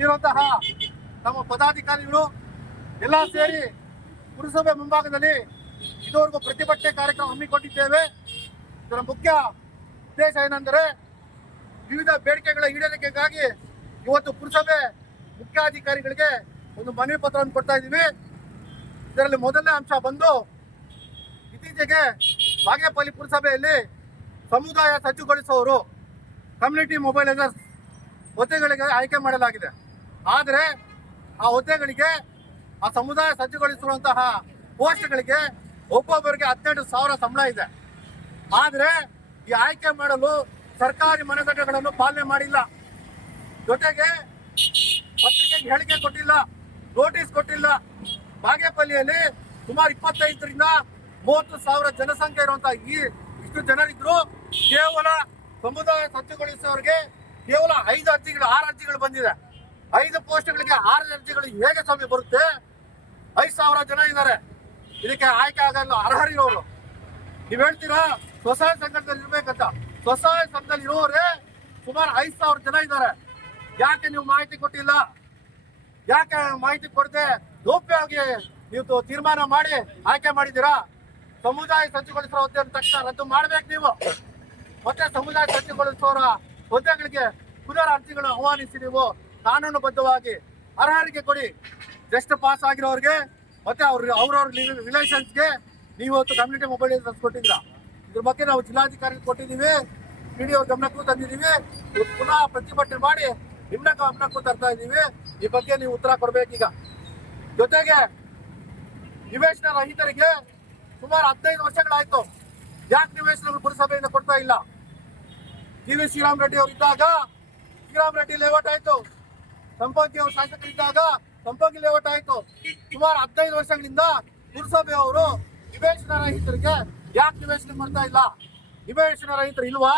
ಇಲ್ಲಿರುವಂತಹ ನಮ್ಮ ಪದಾಧಿಕಾರಿಗಳು ಎಲ್ಲ ಸೇರಿ ಪುರಸಭೆ ಮುಂಭಾಗದಲ್ಲಿ ಇದುವರೆಗೂ ಪ್ರತಿಭಟನೆ ಕಾರ್ಯಕ್ರಮ ಹಮ್ಮಿಕೊಂಡಿದ್ದೇವೆ. ಇದರ ಮುಖ್ಯ ಉದ್ದೇಶ ಏನೆಂದರೆ ವಿವಿಧ ಬೇಡಿಕೆಗಳ ಈಡೇರಿಕೆಗಾಗಿ ಇವತ್ತು ಪುರಸಭೆ ಮುಖ್ಯಾಧಿಕಾರಿಗಳಿಗೆ ಒಂದು ಮನವಿ ಪತ್ರವನ್ನು ಕೊಡ್ತಾ ಇದ್ದೀವಿ. ಇದರಲ್ಲಿ ಮೊದಲನೇ ಅಂಶ ಬಂದು ಇತ್ತೀಚೆಗೆ ಬಾಗೇಪಲ್ಲಿ ಪುರಸಭೆಯಲ್ಲಿ ಸಮುದಾಯ ಸಜ್ಜುಗೊಳಿಸುವವರು ಕಮ್ಯುನಿಟಿ ಮೊಬೈಲೈಸರ್ಸ್ ಹುದ್ದೆಗಳಿಗೆ ಆಯ್ಕೆ ಮಾಡಲಾಗಿದೆ. ಆದರೆ ಆ ಹುದ್ದೆಗಳಿಗೆ ಆ ಸಮುದಾಯ ಸಜ್ಜುಗೊಳಿಸುವಂತಹ ಪೋಸ್ಟ್ಗಳಿಗೆ ಒಬ್ಬೊಬ್ಬರಿಗೆ 18,000 ಸಂಬಳ ಇದೆ. ಆದರೆ ಈ ಆಯ್ಕೆ ಮಾಡಲು ಸರ್ಕಾರಿ ಮಾನದಂಡಗಳನ್ನು ಪಾಲನೆ ಮಾಡಿಲ್ಲ. ಜೊತೆಗೆ ಪತ್ರಿಕೆಗೆ ಹೇಳಿಕೆ ಕೊಟ್ಟಿಲ್ಲ, ನೋಟಿಸ್ ಕೊಟ್ಟಿಲ್ಲ. ಬಾಗೇಪಲ್ಲಿಯಲ್ಲಿ ಸುಮಾರು 25ರಿಂದ 30,000 ಜನಸಂಖ್ಯೆ ಇರುವಂತಹ ಇಷ್ಟು ಜನರಿದ್ರು. ಕೇವಲ ಸಮುದಾಯ ಸಜ್ಜುಗೊಳಿಸುವವರಿಗೆ ಕೇವಲ 6 ಅರ್ಜಿಗಳು ಬಂದಿದೆ. 5 ಪೋಸ್ಟ್ಗಳಿಗೆ 6 ಅರ್ಜಿಗಳು ಹೇಗೆ ಸ್ವಾಮಿ ಬರುತ್ತೆ? 5,000 ಜನ ಇದ್ದಾರೆ. ಇದಕ್ಕೆ ಆಯ್ಕೆ ಆಗಲ್ಲ ಅರ್ಹರಿರೋರು. ನೀವ್ ಹೇಳ್ತೀರಾ ಸ್ವಸಹಾಯ ಸಂಘದಲ್ಲಿ ಇರ್ಬೇಕಂತ. ಸ್ವಸಹಾಯ ಸಂಘದಲ್ಲಿ ಇರೋರೇ ಸುಮಾರು 5,000 ಜನ ಇದ್ದಾರೆ. ಯಾಕೆ ನೀವು ಮಾಹಿತಿ ಕೊಟ್ಟಿಲ್ಲ? ಯಾಕೆ ಮಾಹಿತಿ ಕೊಡದೆ ಗೌಪ್ಯವಾಗಿ ನೀವು ತೀರ್ಮಾನ ಮಾಡಿ ಆಯ್ಕೆ ಮಾಡಿದ್ದೀರಾ? ಸಮುದಾಯ ಸಜ್ಜುಗೊಳಿಸುವ ಹುದ್ದೆ ತಕ್ಷಣ ರದ್ದು ಮಾಡ್ಬೇಕು ನೀವು. ಮತ್ತೆ ಸಮುದಾಯ ಸಜ್ಜುಗೊಳಿಸುವವರ ಹುದ್ದೆಗಳಿಗೆ ಪುನರ್ ಅರ್ಜಿಗಳನ್ನು ಆಹ್ವಾನಿಸಿ ನೀವು ಕಾನೂನುಬದ್ಧವಾಗಿ ಅರ್ಹರಿಗೆ ಕೊಡಿ. ಜಸ್ಟ್ ಪಾಸ್ ಆಗಿರೋರಿಗೆ ಮತ್ತೆ ಅವ್ರವ್ರ ರಿಲೇಷನ್ಸ್ಗೆ ನೀವು ಇವತ್ತು ಕಮ್ಯುನಿಟಿ ಮೊಬೈಲ್ ಕೊಟ್ಟಿದ್ರ. ಇದ್ರ ಬಗ್ಗೆ ನಾವು ಜಿಲ್ಲಾಧಿಕಾರಿ ಕೊಟ್ಟಿದ್ದೀವಿ, PDO ಗಮನಕ್ಕೂ ತಂದಿದ್ದೀವಿ. ಪುನಃ ಪ್ರತಿಭಟನೆ ಮಾಡಿ ನಿಮ್ಮ ಗಮನಕ್ಕೂ ತರ್ತಾ ಇದ್ದೀವಿ. ಈ ಬಗ್ಗೆ ನೀವು ಉತ್ತರ ಕೊಡ್ಬೇಕೀಗ. ಜೊತೆಗೆ ನಿವೇಶನ ರಹಿತರಿಗೆ ಸುಮಾರು 15 ವರ್ಷಗಳಾಯ್ತು. ಯಾಕೆ ನಿವೇಶನಗಳು ಪುರಸಭೆಯಿಂದ ಕೊಡ್ತಾ ಇಲ್ಲ? ವಿ ಶ್ರೀರಾಮ್ ರೆಡ್ಡಿ ಅವರು ಇದ್ದಾಗ ಶ್ರೀರಾಮ್ ರೆಡ್ಡಿ ಲೇಔಟ್ ಆಯ್ತು, ಸಂಪಂಗಿ ಅವರು ಶಾಸಕರಿದ್ದಾಗ ಸಂಪಂಗಿ ಲೇಔಟ್ ಆಯ್ತು. ಸುಮಾರು 15 ವರ್ಷಗಳಿಂದ ಪುರಸಭೆಯವರು ನಿವೇಶನ ರಹಿತರಿಗೆ ಯಾಕೆ ನಿವೇಶನ ಮಾಡ್ತಾ ಇಲ್ಲ? ನಿವೇಶನ ರಹಿತರು ಇಲ್ವಾ?